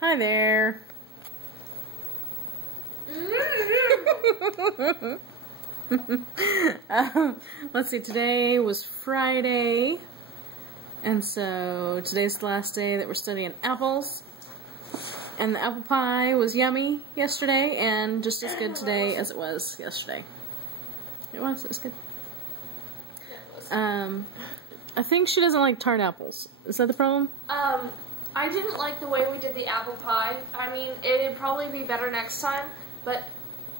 Hi there. Let's see, today was Friday, and so today's the last day that we're studying apples, and the apple pie was yummy yesterday, and just as good today as it was yesterday. It was good. I think she doesn't like tart apples. Is that the problem? I didn't like the way we did the apple pie. I mean, it'd probably be better next time, but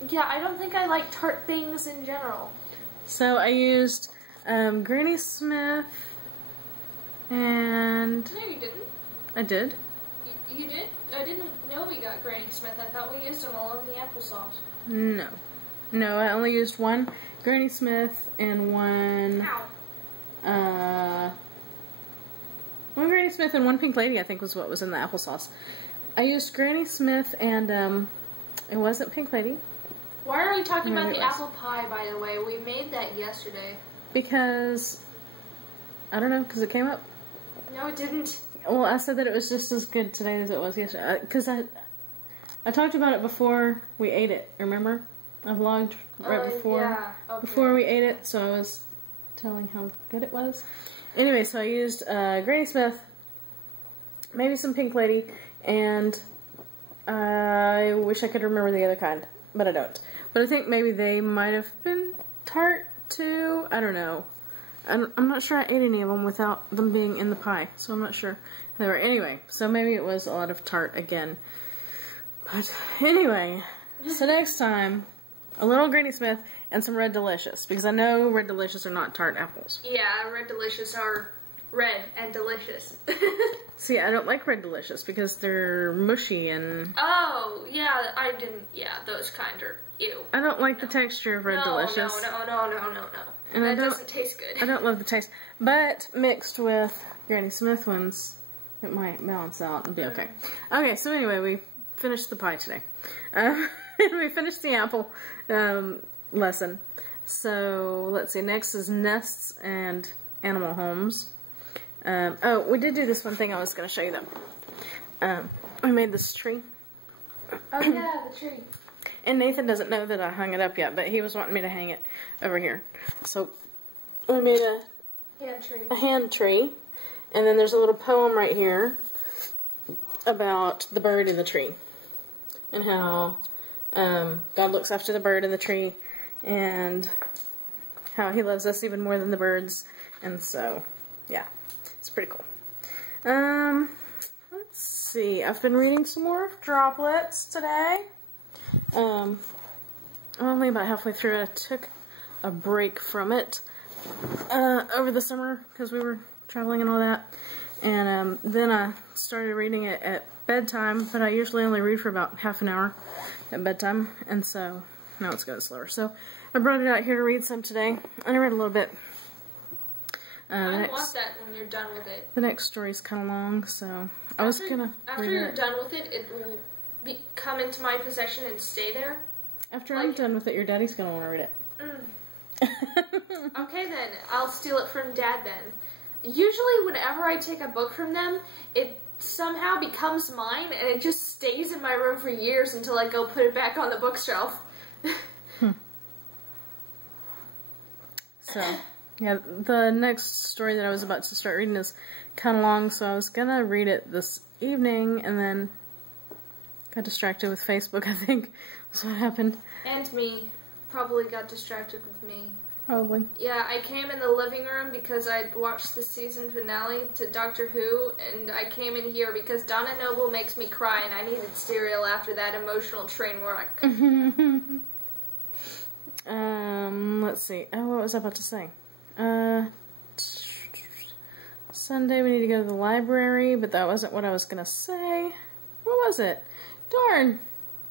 yeah, I don't think I like tart things in general. So I used Granny Smith and... No, you didn't. I did. You did? I didn't know we got Granny Smith. I thought we used them all in the applesauce. No. No, I only used one Granny Smith and one... Ow. One Granny Smith and one Pink Lady, I think, was what was in the applesauce. I used Granny Smith and, it wasn't Pink Lady. Why are we talking about the apple pie, by the way? We made that yesterday. Because, I don't know, because it came up. No, it didn't. Well, I said that it was just as good today as it was yesterday. Because I talked about it before we ate it, remember? I vlogged right before we ate it, so I was telling how good it was. Anyway, so I used Granny Smith, maybe some Pink Lady, and I wish I could remember the other kind, but I don't. But I think maybe they might have been tart too. I don't know. I'm not sure I ate any of them without them being in the pie, so I'm not sure they were. Anyway, so maybe it was a lot of tart again. But anyway, so next time, a little Granny Smith and some Red Delicious, because I know Red Delicious are not tart apples. Yeah, Red Delicious are red and delicious. See, I don't like Red Delicious because they're mushy and... Oh, yeah, I didn't... Yeah, those kind are... Ew. I don't like the texture of Red Delicious. No. And that doesn't taste good. I don't love the taste. But mixed with Granny Smith ones, it might balance out and be okay. Okay, so anyway, we finished the pie today. We finished the apple lesson. So, let's see, next is nests and animal homes. Oh, we did do this one thing I was going to show you though. We made this tree. Oh yeah, the tree. And Nathan doesn't know that I hung it up yet, but he was wanting me to hang it over here. So, we made a hand tree. And then there's a little poem right here about the bird in the tree. And how God looks after the bird in the tree. And how he loves us even more than the birds. And so, yeah. It's pretty cool. Let's see. I've been reading some more of Droplets today. I'm only about halfway through. I took a break from it over the summer because we were traveling and all that. And then I started reading it at bedtime, but I usually only read for about half an hour at bedtime. And so now it's going slower. So I brought it out here to read some today. I read a little bit. I want that when you're done with it. The next story's kind of long, so I was gonna. After you're done with it, it will come into my possession and stay there. After I'm done with it, your daddy's gonna want to read it. Okay then, I'll steal it from Dad then. Usually, whenever I take a book from them, it somehow becomes mine, and it just stays in my room for years until I go put it back on the bookshelf. So. Yeah, the next story that I was about to start reading is kind of long, so I was going to read it this evening, and then got distracted with Facebook, I think, was what happened. And me. Probably got distracted with me. Probably. Yeah, I came in the living room because I watched the season finale to Doctor Who, and I came in here because Donna Noble makes me cry, and I needed cereal after that emotional train wreck. Let's see. Oh, what was I about to say? Sunday we need to go to the library, but that wasn't what I was gonna say. What was it? Darn!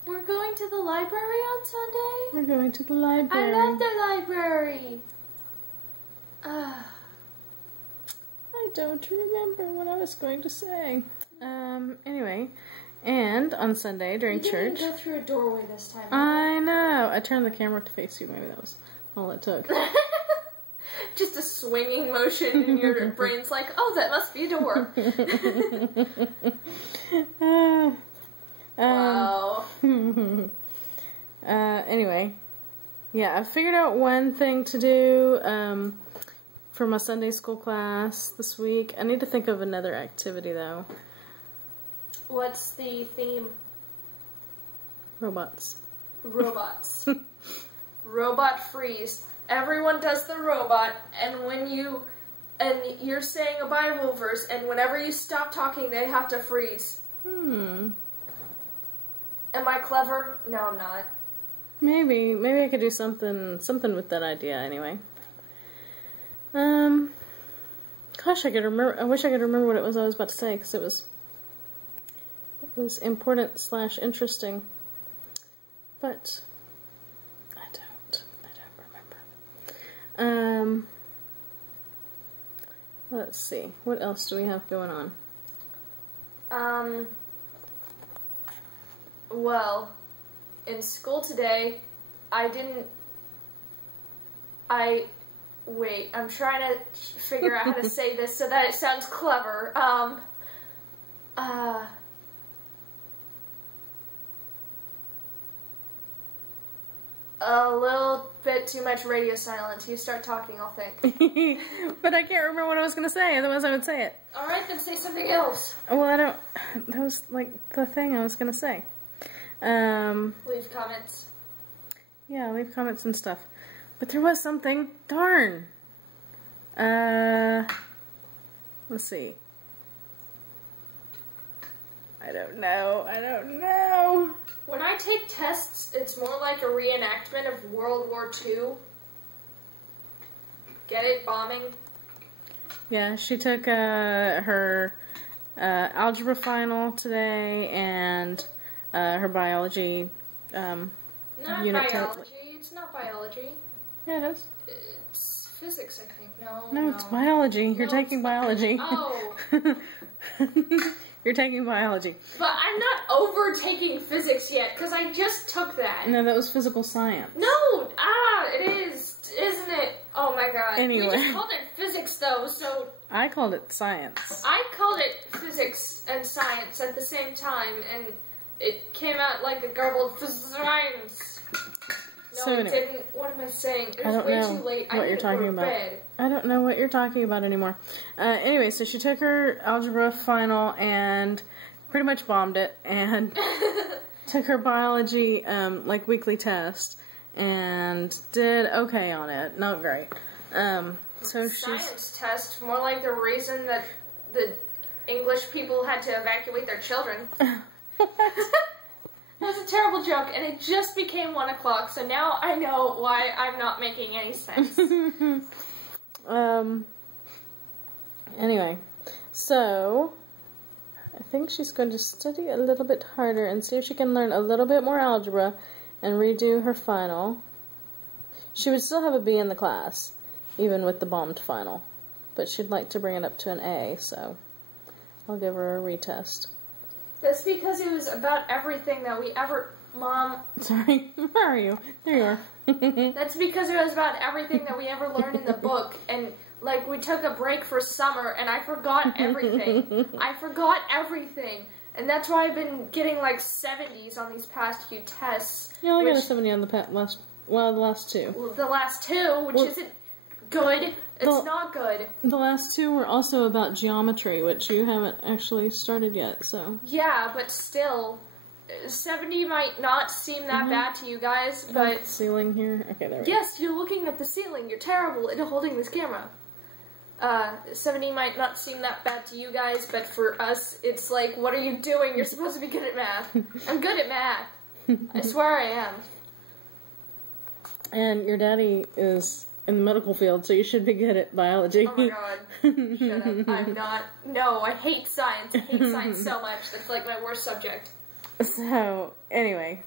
We're going to the library on Sunday? We're going to the library. I love the library! I don't remember what I was going to say. Anyway, and on Sunday during church... You didn't go through a doorway this time. I know! I turned the camera to face you, maybe that was all it took. Just a swinging motion and your brain's like, oh, that must be a door. Wow. Anyway, yeah, I figured out one thing to do for my Sunday school class this week. I need to think of another activity, though. What's the theme? Robots. Robots. Robot freeze. Everyone does the robot, and you're saying a Bible verse, and whenever you stop talking, they have to freeze. Am I clever? No, I'm not. Maybe I could do something with that idea anyway. Gosh, I wish I could remember what it was I was about to say, because it was important / interesting. But I don't remember. Let's see. What else do we have going on? Well, in school today, wait, I'm trying to figure out how to say this so that it sounds clever. A little bit too much radio silence. You start talking, I'll think. But I can't remember what I was going to say, otherwise I would say it. Alright, then say something else. Well, that was like the thing I was going to say. Leave comments. Yeah, leave comments and stuff. But there was something. Darn. Let's see. I don't know. When I take tests, it's more like a reenactment of World War II. Get it? Bombing? Yeah, she took her algebra final today and her biology Not unit biology. It's not biology. Yeah, it is. It's physics, I think. No, it's biology. You're taking biology. Oh. You're taking biology. But I'm not overtaking physics yet, because I just took that. No, that was physical science. No! It is. Isn't it? Oh my god. Anyway. We just called it physics, though, so... I called it science. I called it physics and science at the same time, and it came out like a garbled science. No, So it anyway. didn't. What am I saying? It I was don't way know too late. what you're talking about. I don't know what you're talking about anymore. Anyway, so she took her algebra final and pretty much bombed it, and took her biology like weekly test and did okay on it. Not great. So Science test, more like the reason that the English people had to evacuate their children. That was a terrible joke, and it just became 1 o'clock, so now I know why I'm not making any sense. Anyway, so I think she's going to study a little bit harder and see if she can learn a little bit more algebra and redo her final. She would still have a B in the class, even with the bombed final, but she'd like to bring it up to an A, so I'll give her a retest. That's because it was about everything that we ever... Mom. Sorry, where are you? There you are. That's because it was about everything that we ever learned in the book, and, like, we took a break for summer, and I forgot everything. And that's why I've been getting, like, 70s on these past few tests. You only got a 70 on the last two. Well, the last two, which isn't good. It's not good. The last two were also about geometry, which you haven't actually started yet, so... Yeah, but still, 70 might not seem that bad to you guys, but... The ceiling here? Okay, there we go. Yes, you're looking at the ceiling. You're terrible at holding this camera. 70 might not seem that bad to you guys, but for us, it's like, what are you doing? You're supposed to be good at math. I'm good at math. I swear I am. And your daddy is in the medical field, so you should be good at biology. Oh my god. Shut up. I'm not. No, I hate science. I hate science so much. That's like my worst subject. So, anyway.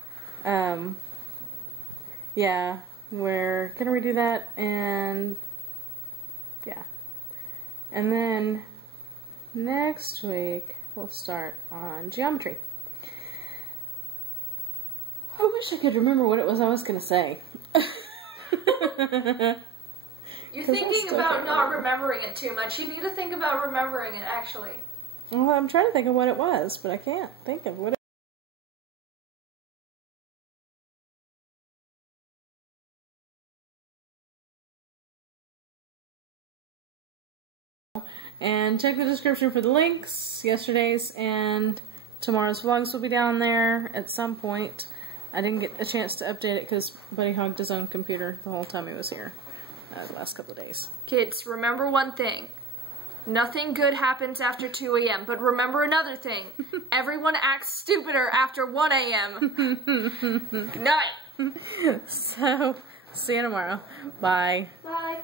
Yeah, we're gonna redo that, and yeah. And then next week we'll start on geometry. I wish I could remember what it was I was gonna say. You're thinking about not remembering it too much. You need to think about remembering it, actually. Well, I'm trying to think of what it was, but I can't think of what it And check the description for the links. Yesterday's and tomorrow's vlogs will be down there at some point. I didn't get a chance to update it because Buddy hogged his own computer the whole time he was here the last couple of days. Kids, remember one thing. Nothing good happens after 2 a.m., but remember another thing. Everyone acts stupider after 1 a.m. Good night. So, see you tomorrow. Bye. Bye.